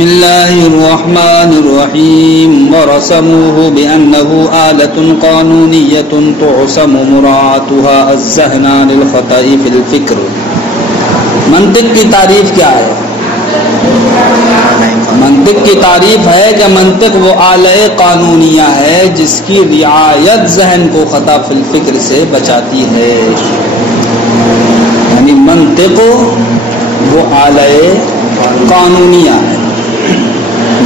بسم اللہ الرحمن الرحیم ورسموه بأنه آلة قانونية تعصم مراعاتها الذہن عن الخطأ في الفکر۔ منطق کی تعریف کیا ہے؟ منطق کی تعریف ہے کہ منطق وہ آلہ قانونیہ ہے جس کی رعایت ذہن کو خطا فی الفکر سے بچاتی ہے۔ یعنی منطق وہ آلہ قانونیہ ہے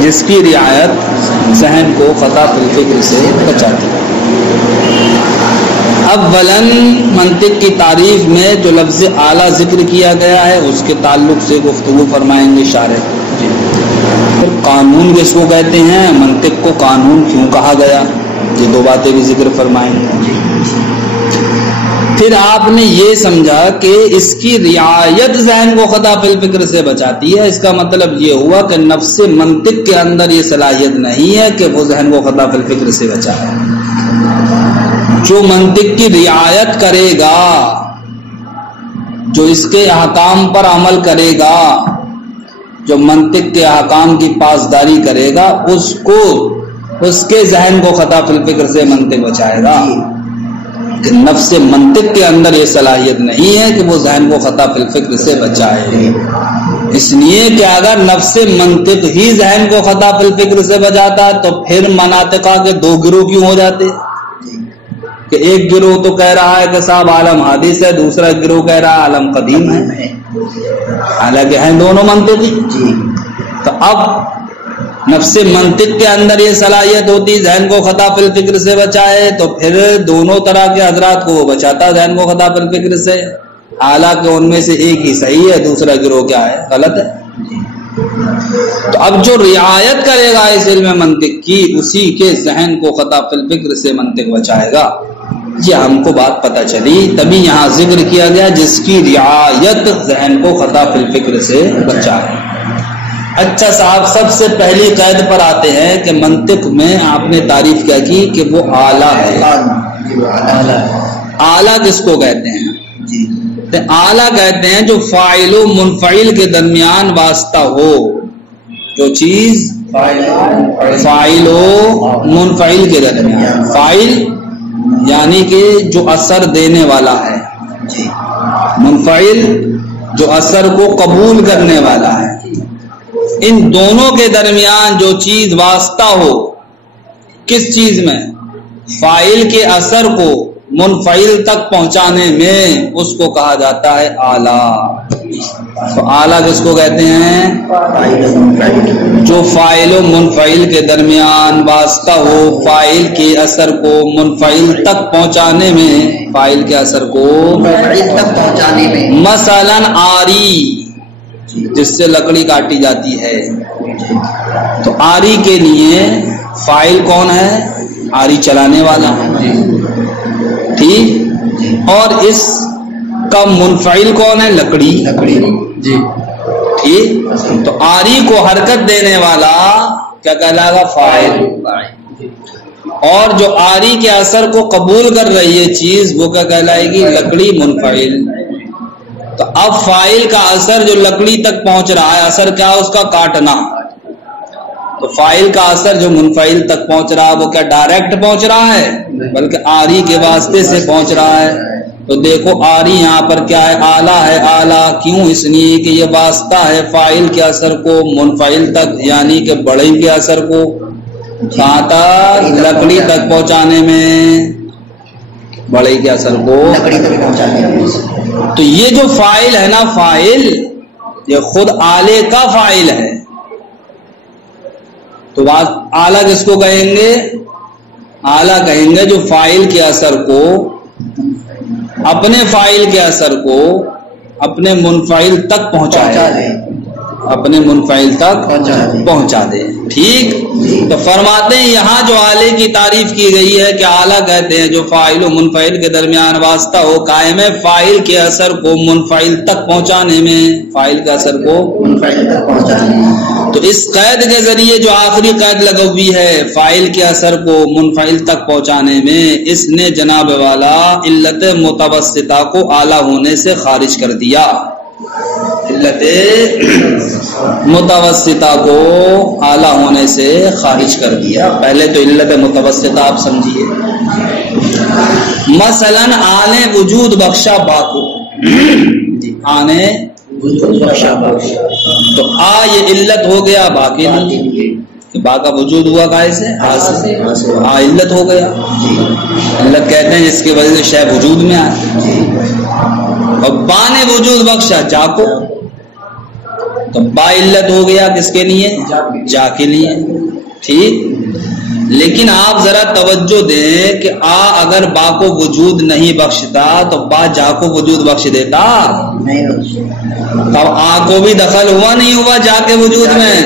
جس کی رعایت ذہن کو خطا فی الفکر سے بچاتی ہے۔ اولاً منطق کی تعریف میں جو لفظ اعلیٰ ذکر کیا گیا ہے اس کے تعلق سے گفتگو فرمائیں گے شارح۔ پھر قانون کس کو کہتے ہیں، منطق کو قانون کیوں کہا گیا، یہ دو باتیں بھی ذکر فرمائیں گے۔ پھر آپ نے یہ سمجھا کہ اس کی رعایت ذہن کو خطا فی الفکر سے بچاتی ہے، اس کا مطلب یہ ہوا کہ نفس منطق کے اندر یہ صلاحیت نہیں ہے کہ وہ ذہن کو خطا فی الفکر سے بچائے۔ جو منطق کی رعایت کرے گا، جو اس کے احکام پر عمل کرے گا، جو منطق کے احکام کی پاسداری کرے گا، اس کو اس کے ذہن کو خطا فی الفکر سے منطق بچائے گا۔ نفس منطق کے اندر یہ صلاحیت نہیں ہے کہ وہ ذہن کو خطا فی الفکر سے بچائے، اس لیے کہ اگر نفس منطق ہی ذہن کو خطا فی الفکر سے بچاتا تو پھر مناطقہ کے دو گروہ کیوں ہو جاتے کہ ایک گروہ تو کہہ رہا ہے کہ صاحب عالم حادث ہے، دوسرا گروہ کہہ رہا ہے عالم قدیم ہے، حالانکہ ہیں دونوں منطقی۔ تو اب نفس منطق کے اندر یہ صلاحیت ہوتی ذہن کو خطا فی الفکر سے بچائے تو پھر دونوں طرح کے حضرات کو وہ بچاتا ذہن کو خطا فی الفکر سے، حالانکہ ان میں سے ایک ہی صحیح ہے، دوسرا گروہ کیا ہے، غلط ہے۔ تو اب جو رعایت کرے گا اس علم منطق کی، اسی کے ذہن کو خطا فی الفکر سے منطق بچائے گا۔ یہ ہم کو بات پتہ چلی، تبھی یہاں ذکر کیا گیا جس کی رعایت ذہن کو خطا فی الفکر سے بچائے۔ اچھا صاحب، سب سے پہلی قید پر آتے ہیں کہ منطق میں آپ نے تعریف کیا کی کہ وہ اعلیٰ ہے۔ اعلیٰ کس کو کہتے ہیں؟ اعلیٰ کہتے ہیں جو فاعل و منفعل کے درمیان واسطہ ہو، جو چیز فاعل و منفعل کے درمیان، فاعل یعنی کہ جو اثر دینے والا ہے، منفعل جو اثر کو قبول کرنے والا ہے، ان دونوں کے درمیان جو چیز واسطہ ہو، کس چیز میں؟ فاعل کے اثر کو منفعل تک پہنچانے میں، اس کو کہا جاتا ہے اعلیٰ۔ تو اعلیٰ کس کو کہتے ہیں؟ جو فاعل و منفعل کے درمیان واسطہ ہو، فاعل کے اثر کو منفعل تک پہنچانے میں، فاعل کے اثر کو منفعل تک پہنچانے میں، مثلاً آری جس سے لکڑی کاٹی جاتی ہے، تو آری کے لیے فاعل کون ہے؟ آری چلانے والا، ٹھیک، اور اس کا منفعل کون ہے؟ لکڑی، جی ٹھیک۔ تو آری کو حرکت دینے والا کیا کہلائے گا؟ فاعل۔ اور جو آری کے اثر کو قبول کر رہی ہے چیز، وہ کیا کہلائے گی؟ لکڑی، منفعل۔ تو اب فاعل کا اثر جو لکڑی تک پہنچ رہا ہے، اثر کیا ہے اس کا؟ کاٹنا۔ تو فاعل کا اثر جو منفعل تک پہنچ رہا ہے وہ کیا ڈائریکٹ پہنچ رہا ہے؟ بلکہ آری کے واسطے سے پہنچ رہا ہے۔ تو دیکھو آری یہاں پر کیا ہے؟ اعلیٰ ہے۔ اعلیٰ کیوں؟ اس لیے کہ یہ واسطہ ہے فاعل کے اثر کو منفعل تک، یعنی کہ بڑے کے اثر کو کہاں تک؟ لکڑی تک پہنچانے میں، بڑے کے اثر کو لکڑی تک پہنچانے میں۔ تو یہ جو فاعل ہے نا، فاعل یہ خود آلے کا فاعل ہے۔ تو اعلیٰ کس کو کہیں گے؟ اعلیٰ کہیں گے جو فاعل کے اثر کو، اپنے فاعل کے اثر کو اپنے منفعل تک پہنچائے، اپنے منفعل تک پہنچا دے، ٹھیک۔ تو فرماتے ہیں یہاں جو آلے کی تعریف کی گئی ہے کہ اعلیٰ کہتے ہیں جو فاعل و منفعل کے درمیان واسطہ ہو، قائم ہے فاعل کے اثر کو منفعل تک پہنچانے میں، فاعل کے اثر کو منفعل تک پہنچانے میں۔ تو اس قید کے ذریعے جو آخری قید لگوی ہے فاعل کے اثر کو منفعل تک پہنچانے میں، اس نے جناب والا علت متوسطہ کو اعلیٰ ہونے سے خارج کر دیا۔ علت متوسطہ کو اعلیٰ ہونے سے خارج کر دیا. پہلے تو علت متوسطہ آپ سمجھیے. مثلاً آنے وجود بخشا با کو, آنے وجود بخشا با, تو آ یہ علت ہو گیا با کے لیے, با کا وجود ہوا کائے سے, آ سے, آ علت ہو گیا. علت کہتے ہیں جس کی وجہ سے شے وجود میں آئے. اور با نے وجود بخشا جا کو, تو با علت ہو گیا کس کے لیے, جا کے لیے. ٹھیک, لیکن آپ ذرا توجہ دیں کہ آ اگر با کو وجود نہیں بخشتا تو با جا کو وجود بخش دیتا. تب آ کو بھی دخل ہوا نہیں ہوا جا کے وجود میں,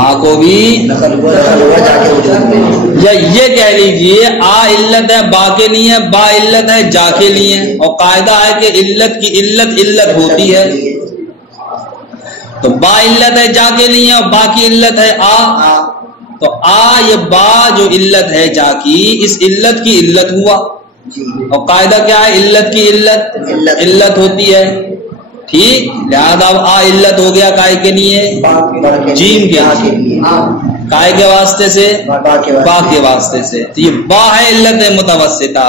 آ کو بھی دخل ہوا جا کے وجود میں. یا یہ کہہ لیجئے آ علت ہے با کے لیے, با علت ہے جا کے لیے. اور قاعدہ ہے کہ علت کی علت ہوتی ہے. تو با علت ہے جا کے لیے اور با کی علت ہے آ. تو آ یہ با جو علت ہے جا کی, اس علت کی علت ہوا. اور قاعدہ کیا ہے, علت کی علت ہوتی ہے. ٹھیک, لہذا اب آ علت ہو گیا کائے کے لیے, جیم کے لیے, کائے کے واسطے سے, با کے واسطے سے. تو یہ با ہے علت متوسطہ.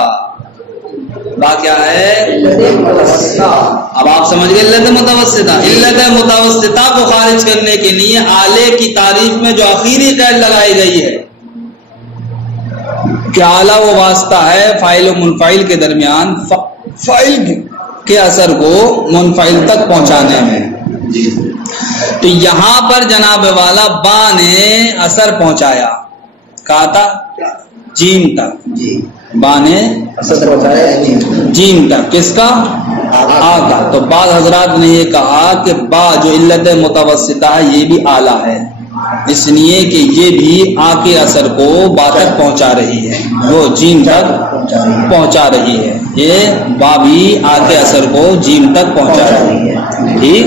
با کیا ہے, علت متوسطہ. اب آپ سمجھ گئے علت متوسطہ. علت متوسطہ کو خارج کرنے کے لیے آلے کی تعریف میں جو آخری قید لگائی گئی ہے کہ آلہ وہ واسطہ ہے فاعل و منفعل کے درمیان فاعل کے اثر کو منفعل تک پہنچانے میں. تو یہاں پر جناب والا با نے اثر پہنچایا, کہا تھا جیم تک. با نے اثر پہنچایا جیم تک, کس کا, آ کا. تو بعض حضرات نے یہ کہا کہ با جو علت متوسطہ ہے یہ بھی اعلیٰ ہے, اس لیے کہ یہ بھی آ کے اثر کو با تک پہنچا رہی ہے, وہ جیم تک پہنچا رہی ہے. یہ با بھی آ کے اثر کو جیم تک پہنچا رہی ہے. ٹھیک,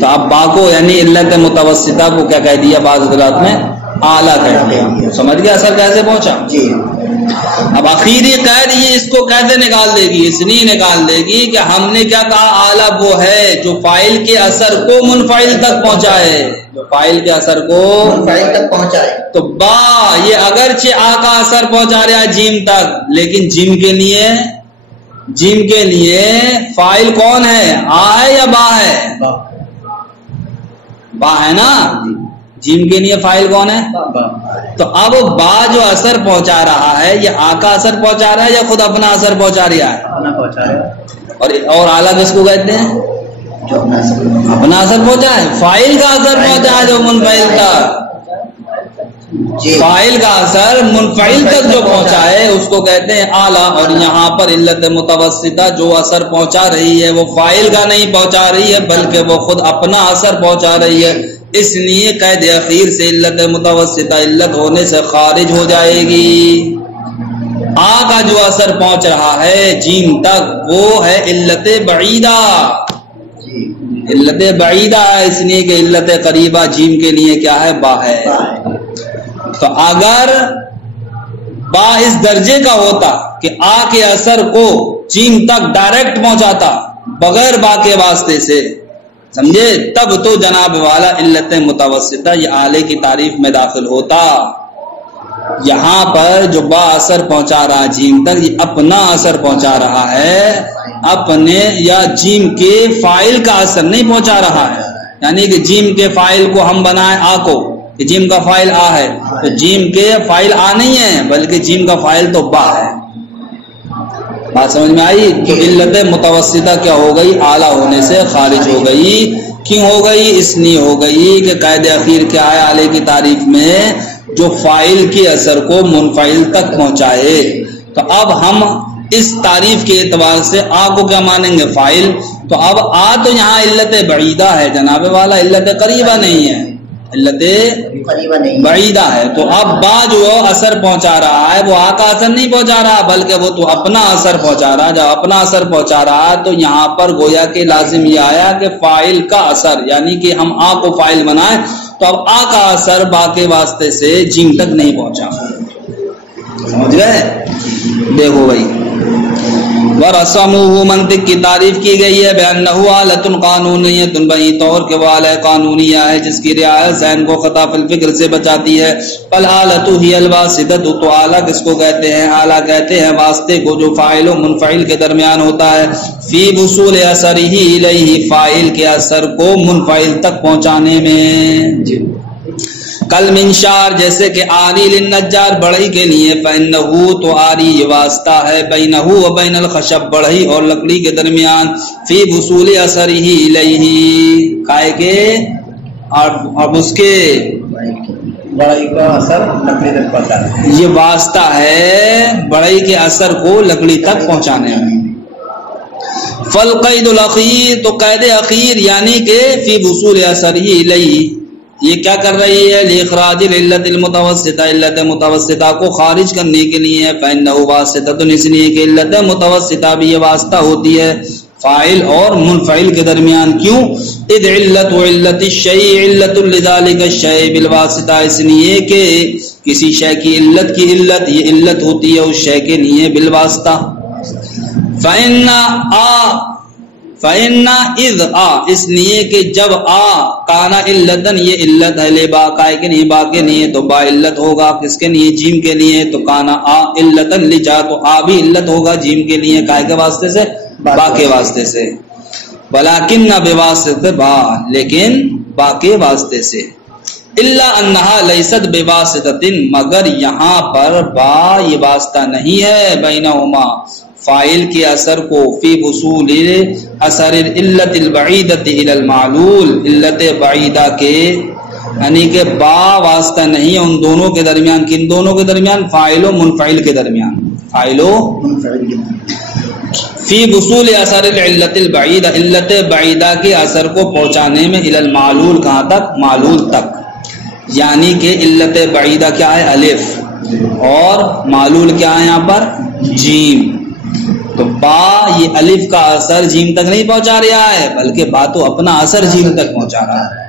تو آپ با کو یعنی علت متوسطہ کو کیا کہہ دیا بعض حضرات میں, اعلیٰ کہہ دیا. سمجھ گیا اثر کیسے پہنچا. اب آخری قید یہ اس کو کیسے نکال دے گی, اس لیے نکال دے گی کہ ہم نے کیا کہا, اعلیٰ وہ ہے جو فاعل کے اثر کو منفعل تک پہنچائے, جو فاعل کے اثر کو منفعل تک پہنچائے. تو با یہ اگرچہ آ کا اثر پہنچا رہا ہے جیم تک, لیکن جیم کے لیے فاعل کون ہے, آ ہے یا با ہے, با ہے نا. جیم کے لیے فاعل کون ہے, تو اب با جو اثر پہنچا رہا ہے یہ آ کا اثر پہنچا رہا ہے یا خود اپنا اثر پہنچا رہا ہے. اور اعلیٰ کس کو کہتے ہیں, جو اپنا اثر پہنچا ہے. فاعل کا اثر پہنچا ہے جو منفعل تک, فاعل کا اثر منفعل تک جو پہنچا ہے اس کو کہتے ہیں اعلیٰ. اور یہاں پر علت متوسطہ جو اثر پہنچا رہی ہے وہ فاعل کا نہیں پہنچا رہی ہے بلکہ وہ خود اپنا اثر پہنچا رہی ہے, اس لیے قید اخیر سے علت متوسطہ علت ہونے سے خارج ہو جائے گی. آ کا جو اثر پہنچ رہا ہے جیم تک وہ ہے علت بعیدہ. علت بعیدہ ہے اس لیے کہ علت قریبہ جیم کے لیے کیا ہے, با ہے. تو اگر با اس درجے کا ہوتا کہ آ کے اثر کو جیم تک ڈائریکٹ پہنچاتا بغیر با کے واسطے سے, سمجھے, تب تو جناب والا علت متوسطہ یہ آلے کی تعریف میں داخل ہوتا. یہاں پر جو با اثر پہنچا رہا جیم تک یہ اپنا اثر پہنچا رہا ہے, اپنے یا جیم کے فاعل کا اثر نہیں پہنچا رہا ہے. یعنی کہ جیم کے فاعل کو ہم بنائیں آ کو, کہ جیم کا فاعل آ ہے, تو جیم کے فاعل آ نہیں ہے بلکہ جیم کا فاعل تو با ہے. بات سمجھ میں آئی. تو علت متوسطہ کیا ہو گئی, اعلیٰ ہونے سے خارج ہو گئی. کیوں ہو گئی, اس لیے ہو گئی کہ قید اخیر کیا ہے آلے کی تعریف میں, جو فاعل کے اثر کو منفعل تک پہنچائے. تو اب ہم اس تعریف کے اعتبار سے آ کو کیا مانیں گے, فاعل. تو اب آ تو یہاں علت بعیدہ ہے جناب والا, علت قریبہ نہیں ہے, علت بعیدہ ہے. تو اب با جو اثر پہنچا رہا ہے وہ آ کا اثر نہیں پہنچا رہا بلکہ وہ تو اپنا اثر پہنچا رہا. جب اپنا اثر پہنچا رہا تو یہاں پر گویا کہ لازم یہ آیا کہ فاعل کا اثر, یعنی کہ ہم آ کو فاعل بنائیں تو اب آ کا اثر با کے واسطے سے جیم تک نہیں پہنچا. سمجھ گئے. دیکھو بھائی ورسموہ منطق کی تعریف کی گئی ہے بأنہ آلۃ قانونیۃ بئی طور کے وہ آلہ قانونیہ ہے جس کی رعایت ذہن کو خطا فی الفکر سے بچاتی ہے. فالآلۃ ہی الواسطۃ تو آلہ کس کو کہتے ہیں؟ آلہ کہتے ہیں واسطے کو جو فاعل و منفعل کے درمیان ہوتا ہے. فی وصول اثرہ الیہ فاعل کے اثر کو منفعل تک پہنچانے میں. کل منشار جیسے کہ آری للنجار بڑھئی کے لیے فإنہ تو آری یہ واسطہ ہے بینہ و بین الخشب بڑھئی اور لکڑی کے درمیان فی وصول اثرہ الیہ کائے کے اور اس کے بڑھئی کا اثر لکڑی تک پہنچانا یہ واسطہ ہے بڑھئی کے اثر کو لکڑی تک پہنچانے میں. فالقید الاخیر تو قید اخیر یعنی کہ فی وصول اثرہ الیہ یہ کیا کر رہی ہے؟ لإخراج العلت المتوسطہ علت متوسطہ کو خارج کرنے کے لیے. فإنہ واسطۃ اس لیے کہ علت متوسطہ بھی یہ واسطہ ہوتی ہے فاعل اور منفعل کے درمیان. کیوں؟ اذ علت و علت الشیء علت لذلك الشیء بالواسطہ اس لیے کہ کسی شے کی علت یہ علت ہوتی ہے اس شے کے لیے بالواسطہ. فإن اذ اس لیے کہ جب کانا علتن یہ علت ہے لے با کائے کے لیے با کے لیے تو با علت ہوگا کس کے لیے؟ جیم کے لیے. تو کانا علتن لجا تو بھی علت ہوگا جیم کے لیے کائے کے واسطے سے؟ با کے واسطے سے. ولیکن نہ بواسطہ با لیکن با کے واسطے سے. الا انہا لیست بواسطۃ مگر یہاں پر با یہ واسطہ نہیں ہے بینہما فاعل کے اثر کو فی وصول اثر علت البعیدۃ الی المعلول علت بعیدہ کے یعنی کہ با واسطہ نہیں ہے ان دونوں کے درمیان. کن دونوں کے درمیان؟ فاعل و منفعل کے درمیان. فاعل و فی وصول اثر العلت البعیدہ علت بعیدہ کے اثر کو پہنچانے میں الی المعلول کہاں تک؟ معلول تک. یعنی کہ علت بعیدہ کیا ہے؟ الف اور معلول کیا ہے یہاں پر؟ جیم. تو با یہ الف کا اثر جیم تک نہیں پہنچا رہا ہے بلکہ با تو اپنا اثر جیم تک پہنچا رہا ہے.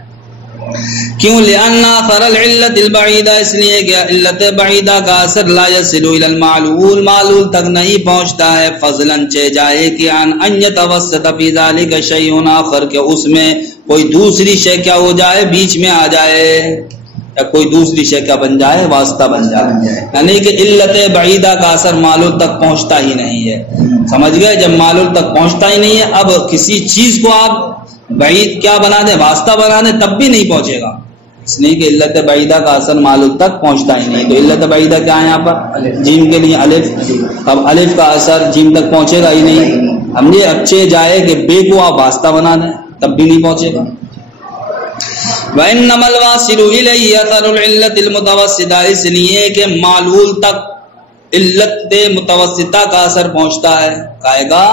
کیوں؟ لأن اثر العلت البعیدہ اس لیے کہ علت بعیدہ کا اثر لا یصل الی المعلول معلول تک نہیں پہنچتا ہے. فضلا چہ جائے کہ ان یتوسط فی ذلک شیء آخر کہ اس میں کوئی دوسری شے کیا ہو جائے؟ بیچ میں آ جائے یا کوئی دوسری شے کیا بن جائے؟ واسطہ بن جائے. یعنی کہ علت بعیدہ کا اثر معلول تک پہنچتا ہی نہیں ہے. سمجھ گئے؟ جب معلول تک پہنچتا ہی نہیں ہے اب کسی چیز کو آپ بعید کیا بنا دیں؟ واسطہ بنا دیں تب بھی نہیں پہنچے گا. اس لیے کہ علت بعیدہ کا اثر معلول تک پہنچتا ہی نہیں. تو علت بعیدہ کیا ہے یہاں پر؟ جیم کے لیے الف. اب الف کا اثر جیم تک پہنچے گا ہی نہیں. ہم یہ اچھے جائے کہ بے کو آپ واسطہ بنا دیں تب بھی نہیں پہنچے گا. وَإِنَّمَا الْوَاصِلُ إِلَيْهِ أَثَرُ الْعِلَّةِ الْمُتَوَسِّطَةِ اس لیے کہ معلول تک علت متوسطہ کا اثر پہنچتا ہے. کہے گا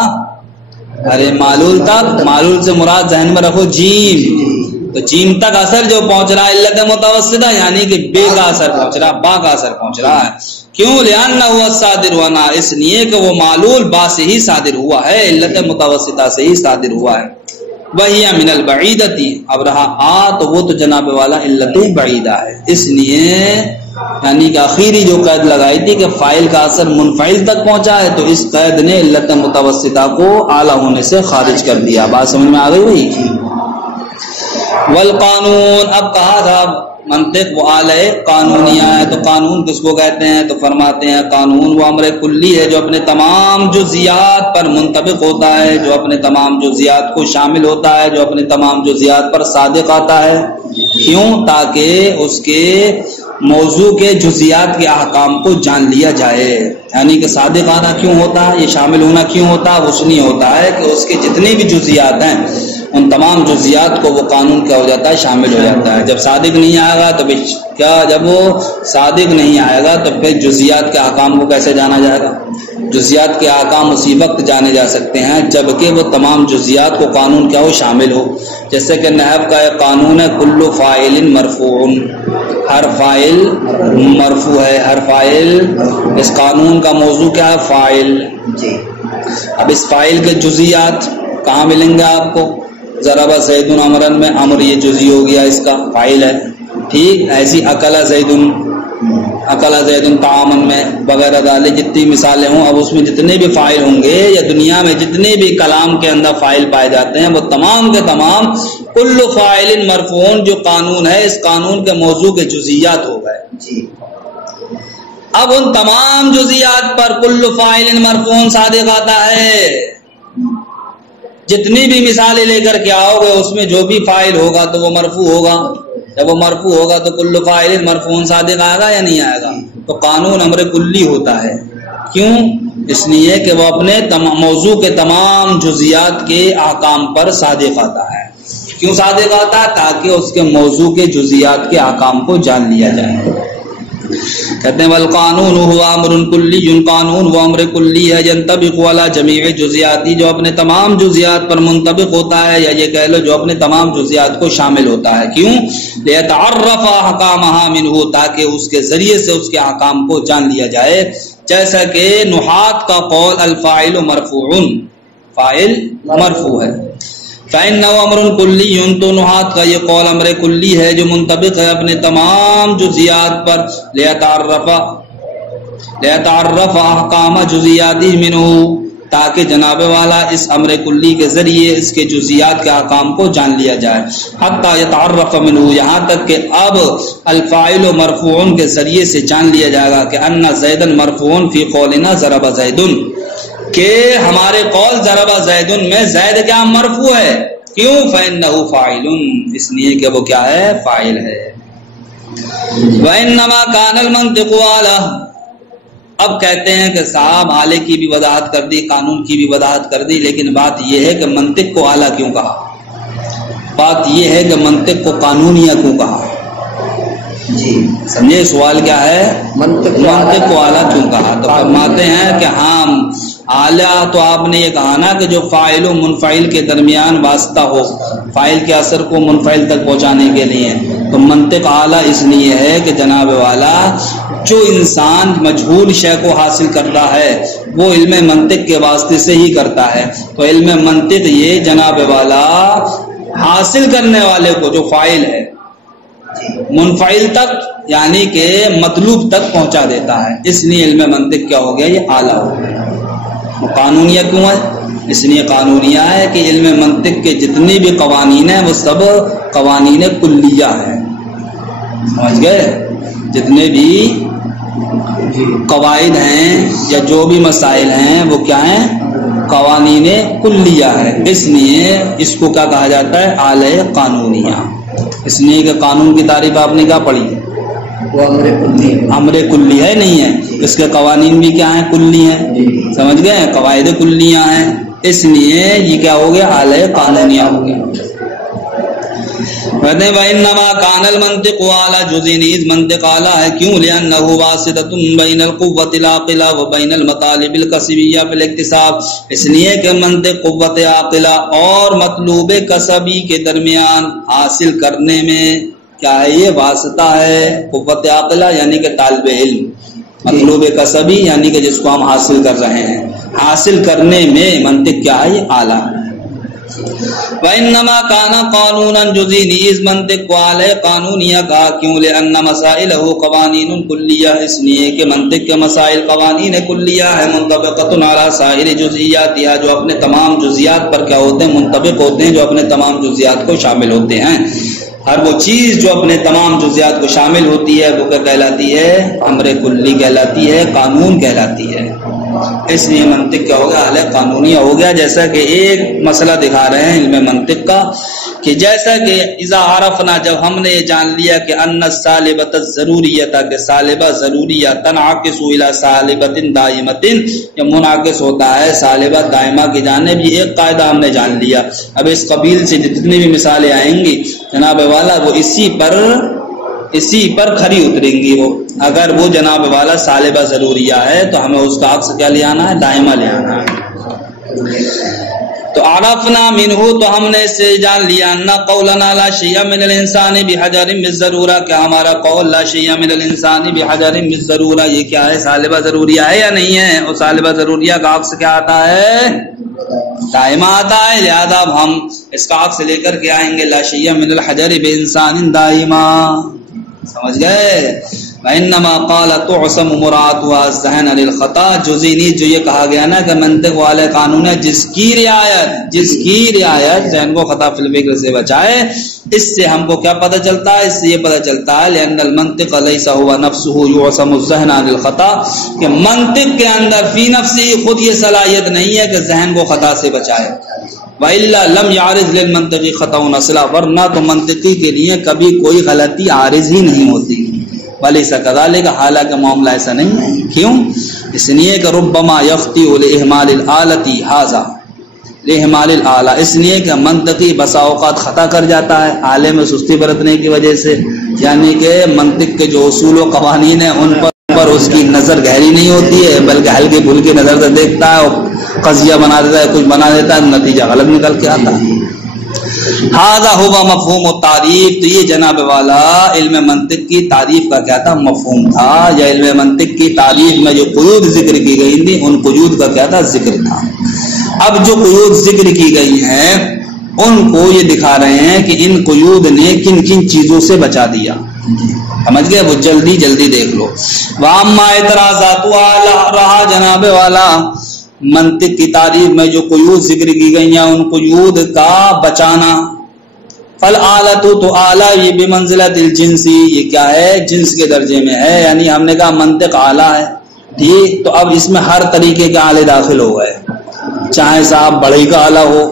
ارے معلول تک، معلول سے مراد ذہن میں رکھو جیم. تو جیم تک اثر جو پہنچ رہا ہے علت متوسطہ یعنی کہ بے کا اثر پہنچ رہا با کا اثر پہنچ رہا ہے. کیوں؟ لأنه الصادر ہونا اس لیے کہ وہ معلول با سے ہی صادر ہوا ہے علت متوسطہ سے ہی صادر ہوا ہے. وہی من البعیدتی اب رہا تو وہ تو جناب والا علت بعیدہ ہے. اس لیے یعنی کہ آخری جو قید لگائی تھی کہ فاعل کا اثر منفعل تک پہنچا ہے تو اس قید نے علت متوسطہ کو اعلیٰ ہونے سے خارج کر دیا. بات سمجھ میں آ گئی بھائی؟ والقانون اب کہا تھا منطق وہ آلہ قانونیہ ہے. تو قانون کس کو کہتے ہیں؟ تو فرماتے ہیں قانون وہ امر کلی ہے جو اپنے تمام جزیات پر منطبق ہوتا ہے، جو اپنے تمام جزیات کو شامل ہوتا ہے، جو اپنے تمام جزیات پر صادق آتا ہے. کیوں؟ تاکہ اس کے موضوع کے جزیات کے احکام کو جان لیا جائے. یعنی کہ صادق آنا کیوں ہوتا ہے؟ یہ شامل ہونا کیوں ہوتا ہے؟ اس لیے ہوتا ہے کہ اس کے جتنے بھی جزیات ہیں ان تمام جزیات کو وہ قانون کیا ہو جاتا ہے؟ شامل ہو جاتا ہے. جب صادق نہیں آئے گا تو کیا جب وہ صادق نہیں آئے گا تو پھر جزیات کے احکام کو کیسے جانا جائے گا؟ جزیات کے احکام اسی وقت جانے جا سکتے ہیں جبکہ وہ تمام جزیات کو قانون کیا ہو؟ شامل ہو. جیسے کہ نحو کا ایک قانون ہے کل فاعل مرفوع، ہر فاعل مرفوع ہے. ہر فاعل اس قانون کا موضوع کیا ہے؟ فاعل. اب اس فاعل کے جزیات کہاں ملیں گے آپ کو؟ ضرب زید عمرا میں امر یہ جزی ہو گیا، اس کا فاعل ہے. ٹھیک ایسی اکل زید اکلا زیدن طعامن میں وغیرہ ذالک جتنی مثالیں ہوں، اب اس میں جتنے بھی فاعل ہوں گے یا دنیا میں جتنے بھی کلام کے اندر فاعل پائے جاتے ہیں وہ تمام کے تمام کل فاعل مرفوع جو قانون ہے اس قانون کے موضوع کے جزئیات ہو گئے جی۔ اب ان تمام جزئیات پر کل فاعل مرفوع صادق آتا ہے، جتنی بھی مثالیں لے کر کے آؤ گے اس میں جو بھی فاعل ہوگا تو وہ مرفوع ہوگا، جب وہ مرفوع ہوگا تو کل فاعل مرفوع صادق آئے گا یا نہیں آئے گا؟ تو قانون امر کلی ہوتا ہے، کیوں؟ اس لیے کہ وہ اپنے موضوع کے تمام جزئیات کے احکام پر صادق آتا ہے۔ کیوں صادق آتا ہے؟ تاکہ اس کے موضوع کے جزئیات کے احکام کو جان لیا جائے۔ کہتے ہیں والقانون هو امر کلی، قانون وہ امر کلی ہے ينطبق على جميع جزئیاتی جو اپنے تمام جزئیات پر منطبق ہوتا ہے، یا یہ کہہ لو جو اپنے تمام جزئیات کو شامل ہوتا ہے۔ کیوں؟ ليتعرف احکامها منه، تاکہ اس کے ذریعے سے اس کے احکام کو جان لیا جائے، جیسا کہ نحات کا قول الفاعل مرفوع، فاعل مرفوع ہے۔ فإنه أمر كلي، تو نحات کا یہ قول امر کلی ہے جو منطبق ہے اپنے تمام جزئیات پر، لیتعرف احکام جزئیاتی منہ، تاکہ جناب والا اس امر کلی کے ذریعے اس کے جزئیات کے احکام کو جان لیا جائے، حتی یتعرف منہ، یہاں تک کہ اب الفاعل مرفوع کے ذریعے سے جان لیا جائے گا کہ ان زیدن مرفوع فی قولنا ضرب زیدن، کہ ہمارے قول ضرب زیدن میں زید کیا مرفوع ہے، کیوں؟ فإنہ فاعل، اس لیے کہ وہ کیا ہے؟ فاعل ہے۔ وإنما كان المنطق اعلی، اب کہتے ہیں کہ صاحب اعلی کی بھی وضاحت کر دی، قانون کی بھی وضاحت کر دی، لیکن بات یہ ہے کہ منطق کو اعلی کیوں کہا؟ بات یہ ہے کہ منطق کو قانونیہ کیوں کہا؟ جی سمجھے سوال کیا ہے؟ منطق کو اعلی کیوں کہا؟ تو فرماتے ہیں کہ ہاں اعلیٰ تو آپ نے یہ کہا نا کہ جو فاعل و منفعل کے درمیان واسطہ ہو، فاعل کے اثر کو منفعل تک پہنچانے کے لیے، تو منطق اعلیٰ اس لیے ہے کہ جناب والا جو انسان مجہول شے کو حاصل کرتا ہے وہ علم منطق کے واسطے سے ہی کرتا ہے، تو علم منطق یہ جناب والا حاصل کرنے والے کو جو فاعل ہے منفعل تک یعنی کہ مطلوب تک پہنچا دیتا ہے، اس لیے علم منطق کیا ہو گیا؟ یہ اعلیٰ ہو گیا۔ قانونیہ کیوں ہے؟ اس لیے قانونیہ ہے کہ علم منطق کے جتنے بھی قوانین ہیں وہ سب قوانین کلیہ ہیں، سمجھ گئے؟ جتنے بھی قواعد ہیں یا جو بھی مسائل ہیں وہ کیا ہیں؟ قوانین کلیہ ہے، اس لیے اس کو کیا کہا جاتا ہے؟ اعلی قانونیہ۔ اس لیے کہ قانون کی تعریف آپ نے کیا پڑھی؟ وہ امر کلی ہے، نہیں ہے، اس کے قوانین بھی کیا ہیں؟ کلی ہیں، سمجھ گئے؟ قواعد کلیہ ہیں، اس لیے یہ کیا ہو گیا؟ اعلی قانونیہ ہو گیا۔ کہتے ہیں وَإِنَّمَا كَانَ الْمَنْطِقُ عَلَى جُزْءٍ، منطق اعلیٰ ہے، کیوں؟ لِأَنَّهُ وَاسِطَةٌ بَيْنَ الْقُوَّةِ الْعَاقِلَةِ وَبَيْنَ الْمَطَالِبِ الْكَسْبِيَّةِ فِي الْاكْتِسَابِ، اس لیے کہ منطق قوت عاقلہ اور مطلوب کسبی کے درمیان حاصل کرنے میں کیا ہے؟ یہ واسطہ ہے۔ قوت عاقلہ یعنی کہ طالب علم، مطلوب کسبی یعنی کہ جس کو ہم حاصل کر رہے ہیں، حاصل کرنے میں منطق کیا ہے؟ یہ اعلیٰ ہے۔ وَإِنَّمَا كَانَ قَانُونًا جُزْئِيًّا، اس منطق کو اعلی قانونیہ کہا، کیوں؟ لِأَنَّ مَسَائِلَهُ قَوَانِینٌ کُلِّیَّہ، اس لیے کہ منطق کے مسائل قوانین کلیہ ہے، منطبقۃ علی سائر جزئیاتها، جو اپنے تمام جزئیات پر کیا ہوتے ہیں؟ منطبق ہوتے ہیں، جو اپنے تمام جزئیات کو شامل ہوتے ہیں۔ ہر وہ چیز جو اپنے تمام جزئیات کو شامل ہوتی ہے وہ کیا کہلاتی ہے؟ امر کلی کہلاتی ہے، قانون کہلاتی ہے۔ اس لیے منطق کیا ہوگا؟ اعلی قانونیہ ہو گیا۔ جیسا کہ ایک مسئلہ دکھا رہے ہیں علم منطق کا کہ جیسا کہ اذا عرفنا، جب ہم نے یہ جان لیا کہ ان السالبۃ الضروریۃ، کہ سالبہ ضروریہ تنعکس الی سالبۃ دائمۃ، یہ منعکس ہوتا ہے سالبہ دائمہ کی جانب، یہ ایک قاعدہ ہم نے جان لیا۔ اب اس قبیل سے جتنی بھی مثالیں آئیں گی جناب والا وہ اسی پر کھری اتریں گی۔ وہ اگر وہ جناب والا سالبہ ضروریہ ہے تو ہمیں اس کا عکس کیا لے آنا ہے؟ دائمہ لے آنا ہے۔ تو عرفنا منہ، تو ہم نے اس سے جان لیا ان قولنا لا شیء من الانسان بحجر بالضرورہ، کہ ہمارا قول لا شیء من الانسان بحجر بالضرورہ یہ کیا ہے؟ سالبہ ضروریہ ہے یا نہیں ہے؟ اور سالبہ ضروریہ کا عکس کیا آتا ہے؟ دائمہ آتا ہے۔ لہذا اب ہم اس کا عکس لے کر کے آئیں گے لا شیء من الحجر بانسان دائمہ، سمجھ گئے؟ وَإِنَّمَا قَالَ تُعْصَمُ مُرَاعَتُهَا الذَّهْنَ لِلْخَطَأ جزینی جو یہ کہا گیا نا کہ منطق والے قانون ہے جس کی رعایت ذہن کو خطا فی الفکر سے بچائے. اس سے ہم کو کیا پتہ چلتا ہے؟ اس سے یہ پتہ چلتا ہے لأن المنطق ليس هو نفسه يعصم الذهن عن الخطأ کہ منطق کے اندر فی نفسی خود یہ صلاحیت نہیں ہے کہ ذہن کو خطا سے بچائے. وَإِلَّا لَمْ يَعْرِض لِلْمَنْطِقِ خَطَأٌ اصلا ورنہ تو منطقی کے لیے کبھی کوئی غلطی عارض ہی نہیں ہوتی. وَلَيْسَ كَذَلِكَ حالانکہ معاملہ ایسا نہیں ہے. کیوں؟ اس لیے کہ ربما يَخْطِئُ لِإِهْمَالِ الْآلَةِ هَذَا لِإِهْمَالِ الْآلَةِ اس لیے کہ منطقی بسا اوقات خطا کر جاتا ہے آلے میں سستی برتنے کی وجہ سے. یعنی کہ منطق کے جو اصول و قوانین ہیں ان پر اس کی نظر گہری نہیں ہوتی ہے بلکہ ہلکی پھلکی نظر سے دیکھتا ہے اور قضیہ بنا دیتا ہے کچھ بنا دیتا ہے نتیجہ غلط نکل کے آتا ہے. ہذا ہوا مفہوم و تعریف تو یہ جناب والا علم منطق کی تعریف کا کیا تھا مفہوم تھا یا علم منطق کی تعریف میں جو قیود ذکر کی گئی تھی ان قیود کا کیا تھا ذکر تھا. اب جو قیود ذکر کی گئی ہیں ان کو یہ دکھا رہے ہیں کہ ان قیود نے کن کن چیزوں سے بچا دیا. سمجھ گئے؟ وہ جلدی دیکھ لو. واما اعتراضات رہا جناب والا منطق کی تعریف میں جو قیود ذکر کی گئی ہیں ان قیود کا بچانا. فالآلۃ تو اعلیٰ یہ بمنزلۃ الجنسی یہ کیا ہے؟ جنس کے درجے میں ہے. یعنی ہم نے کہا منطق اعلیٰ ہے ٹھیک تو اب اس میں ہر طریقے کے آلے داخل ہو گئے. چاہے صاحب بڑھئی کا آلہ ہو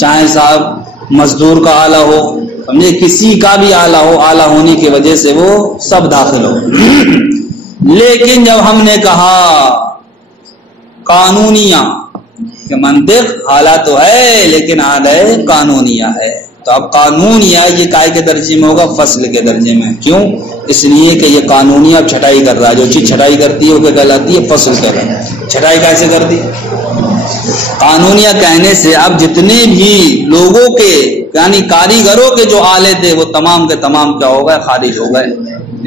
چاہے صاحب مزدور کا آلہ ہو سمجھے کسی کا بھی آلہ ہو آلہ ہونے کی وجہ سے وہ سب داخل ہو. لیکن جب ہم نے کہا قانونیہ کہ منطق آلہ تو ہے لیکن آلہ قانونیہ ہے تو اب قانونیہ یہ کائے کے درجے میں ہوگا؟ فصل کے درجے میں. کیوں؟ اس لیے کہ یہ قانونیہ اب چھٹائی کر رہا ہے. جو چیز چھٹائی کرتی ہے وہ کیا کہلاتی ہے؟ فصل کہلاتی ہے. چھٹائی کیسے کرتی ہے؟ قانونیہ کہنے سے اب جتنے بھی لوگوں کے یعنی کاریگروں کے جو آلے تھے وہ تمام کے تمام کیا ہو گئے؟ خارج ہو گئے.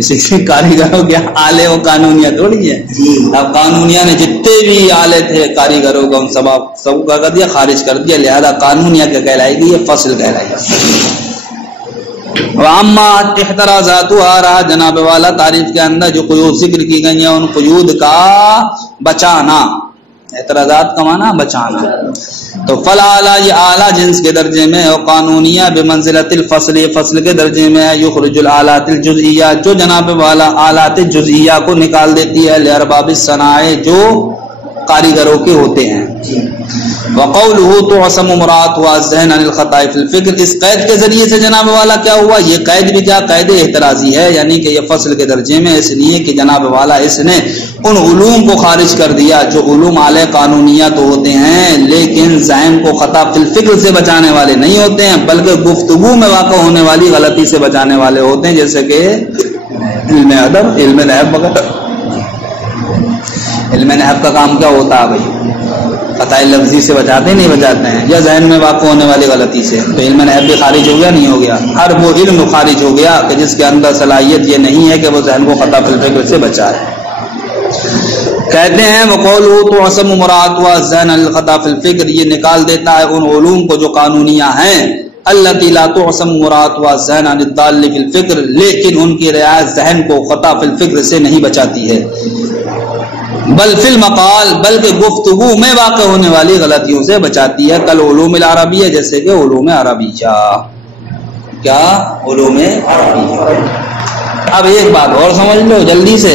اسی سے کاریگروں کے آلے وہ قانونیہ تھوڑی ہے. اب قانونیہ نے جتنے بھی آلے تھے کاریگروں کو سب کا کر دیا خارج کر دیا. لہذا قانونیہ کیا کہلائے گی؟ یہ فصل کہلائے گی. واما احترازات آ رہا جناب والا تعریف کے اندر جو قیود ذکر کی گئی ہیں ان قیود کا بچانا. اعتراضات کا معنی بچانا. تو فلالا یہ اعلیٰ جنس کے درجے میں اور قانونیہ بمنزلۃ الفصل فصل کے درجے میں ہے. یخرج الآلات الجزئیہ جو جناب والا آلات جزئیہ کو نکال دیتی ہے لارباب الصنائع جو کاریگروں کے ہوتے ہیں. وقولہ تعصم مراعاتها الذہن عن الخطأ فی الفکر اس قید کے ذریعے سے جناب والا کیا ہوا؟ یہ قید بھی کیا قید احترازی ہے یعنی کہ یہ فصل کے درجے میں اس لیے کہ جناب والا اس نے ان علوم کو خارج کر دیا جو علوم اعلی قانونیہ تو ہوتے ہیں لیکن ذہن کو خطا فی الفکر سے بچانے والے نہیں ہوتے ہیں بلکہ گفتگو میں واقع ہونے والی غلطی سے بچانے والے ہوتے ہیں جیسے کہ علم ادب علم نحو وغیرہ. علم نحو کا کام کیا ہوتا ہے بھائی؟ خطا لفظی سے بچاتے نہیں بچاتے ہیں یا ذہن میں واقع ہونے والی غلطی سے. تو علم نحو بھی خارج ہو گیا نہیں ہو گیا؟ ہر وہ علم خارج ہو گیا کہ جس کے اندر صلاحیت یہ نہیں ہے کہ وہ ذہن کو خطا فی الفکر سے بچائے. کہتے ہیں وقولہ تعصم مراعاتها الذہن عن الخطأ فی الفکر یہ نکال دیتا ہے ان علوم کو جو قانونیہ ہیں التي لا تعصم مراعاتها الذہن عن الضال فی الفکر لیکن ان کی رعایت ذہن کو خطا فی الفکر سے نہیں بچاتی ہے بل فی المقال بلکہ گفتگو میں واقع ہونے والی غلطیوں سے بچاتی ہے. کل علوم العربیہ جیسے کہ علوم عربیہ. کیا؟ علوم عربیہ. اب ایک بات اور سمجھ لو جلدی سے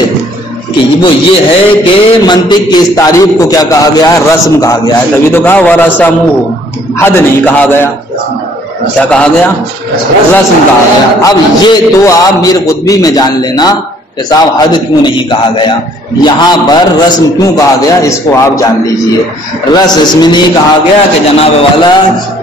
کہ وہ یہ ہے کہ منطق کی اس تعریف کو کیا کہا گیا ہے؟ رسم کہا گیا ہے. تبھی تو کہا ورسمہ حد نہیں کہا گیا. کیا کہا گیا؟ رسم کہا گیا. اب یہ تو آپ میر قطبی میں جان لینا کہ صاحب حد کیوں نہیں کہا گیا یہاں پر رسم کیوں کہا گیا اس کو آپ جان لیجئے. رس اس میں نہیں کہا گیا کہ جناب والا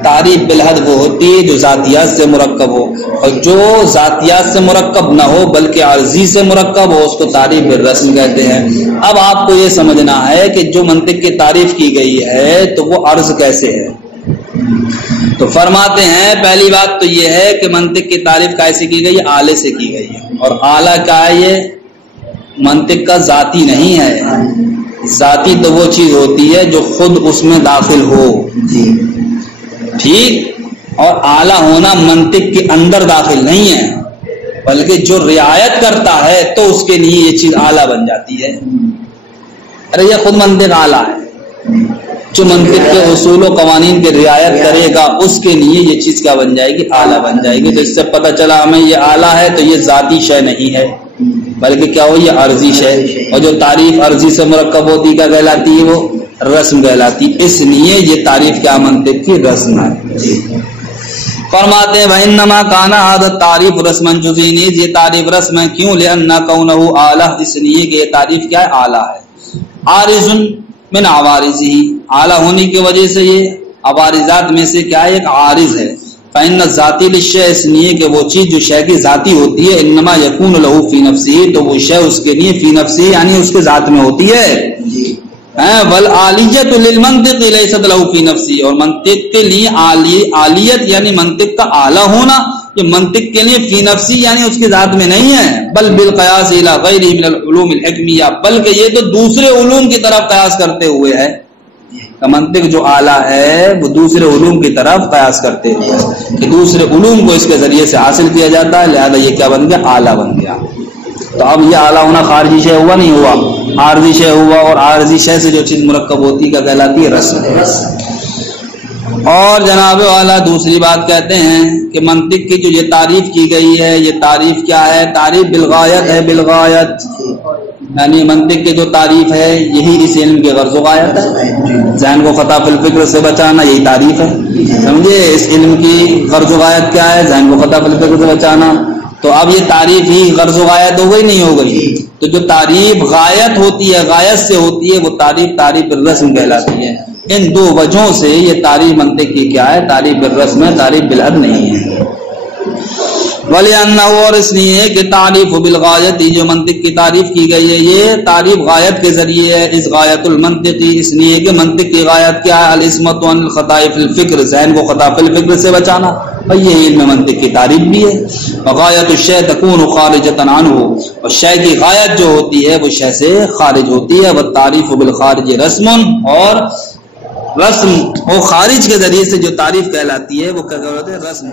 تعریف بالحد وہ ہوتی ہے جو ذاتیات سے مرکب ہو اور جو ذاتیات سے مرکب نہ ہو بلکہ عرضی سے مرکب ہو اس کو تعریف بالرسم کہتے ہیں. اب آپ کو یہ سمجھنا ہے کہ جو منطق کی تعریف کی گئی ہے تو وہ عرض کیسے ہے. تو فرماتے ہیں پہلی بات تو یہ ہے کہ منطق کی تعریف کیسے کی گئی؟ آلے سے کی گئی ہے. اور آلہ کیا ہے؟ یہ منطق کا ذاتی نہیں ہے. ذاتی تو وہ چیز ہوتی ہے جو خود اس میں داخل ہو ٹھیک. اور آلہ ہونا منطق کے اندر داخل نہیں ہے. بلکہ جو رعایت کرتا ہے تو اس کے لیے یہ چیز اعلیٰ بن جاتی ہے. ارے یہ خود منطق اعلیٰ ہے. جو منطق کے اصول و قوانین کی رعایت کرے گا اس کے لیے یہ چیز کیا بن جائے گی؟ اعلیٰ بن جائے گی. تو اس سے پتہ چلا ہمیں یہ اعلیٰ ہے تو یہ ذاتی شے نہیں ہے بلکہ کیا ہو یہ عرضی شے. اور جو تعریف عرضی سے مرکب ہوتی کیا کہلاتی ہے؟ وہ رسم کہلاتی. اس لیے یہ تعریف کیا منطق کی رسم ہے. فرماتے ہیں وَإِنَّمَا كَانَ هَذَا التَّعْرِيفُ رَسْمًا جُزْئِيًّا. یہ تعریف رسم ہے کیوں؟ لِأَنَّ كَوْنَهُ اعلیٰ اس لیے کہ یہ تعریف کیا ہے؟ اعلیٰ ہے. عارض من عوارضه اعلیٰ ہونے کی وجہ سے یہ عوارضات میں سے کیا ہے؟ ایک عارض ہے. فإن الذاتی للشیء اس لیے کہ وہ چیز جو شے کی ذاتی ہوتی ہے انما یکون له فی نفسه تو وہ شے اس کے لیے فی نفسه یعنی اس کے ذات میں ہوتی ہے. والعالیت للمنطق لیست له فی نفسه اور منطق کے لیے عالیت یعنی منطق کا اعلیٰ ہونا یہ منطق کے لیے فی نفسی یعنی اس کی ذات میں نہیں ہے. بل بالقیاس الی غیرہ من العلوم الحکمیہ بلکہ یہ تو دوسرے علوم کی طرف قیاس کرتے ہوئے ہے. منطق جو اعلیٰ ہے وہ دوسرے علوم کی طرف قیاس کرتے ہوئے کہ دوسرے علوم کو اس کے ذریعے سے حاصل کیا جاتا ہے لہذا یہ کیا بن گیا؟ اعلیٰ بن گیا. تو اب یہ اعلیٰ ہونا خارجی شے ہوا نہیں ہوا؟ عارضی شے ہوا. اور عارضی شے سے جو چیز مرکب ہوتی کا کہلاتی ہے رسم. اور جناب والا دوسری بات کہتے ہیں کہ منطق کی جو یہ تعریف کی گئی ہے یہ تعریف کیا ہے؟ تعریف بالغایت ہے. بالغایت یعنی منطق کی جو تعریف ہے یہی اس علم کی غرض و غایت ہے. ذہن کو خطا فی الفکر سے بچانا یہی تعریف ہے. سمجھے اس علم کی غرض و غایت کیا ہے؟ ذہن کو خطا فی الفکر سے بچانا. تو اب یہ تعریف ہی غرض و غایت ہو گئی نہیں ہو گئی؟ تو جو تعریف غایت ہوتی ہے غایت سے ہوتی ہے وہ تعریف بالرسم کہلاتی ہے. ان دو وجہوں سے یہ تعریف منطق کی کیا ہے؟ تعریف بالرسم ہے. تعریف بالحد نہیں ہے. وَلِأَنَّهُ اور اس لیے کہ تعریف بالغایت جو منطق کی تعریف کی گئی ہے یہ تعریف غایت کے ذریعے ہے. اس غایت المنطقی اس لیے کہ منطق کی غایت کیا ہے؟ العصمت عن الخطا فی الفکر ذہن کو خطا فی الفکر سے بچانا اور یہ علم منطق کی تعریف بھی ہے. وغایت الشیء تکون خارجۃ عنہ اور شے کی غایت جو ہوتی ہے وہ شے سے خارج ہوتی ہے. والتعریف بالخارج رسم اور رسم وہ خارج کے ذریعے سے جو تعریف کہلاتی ہے وہ کیا کہلاتی ہے؟ رسم.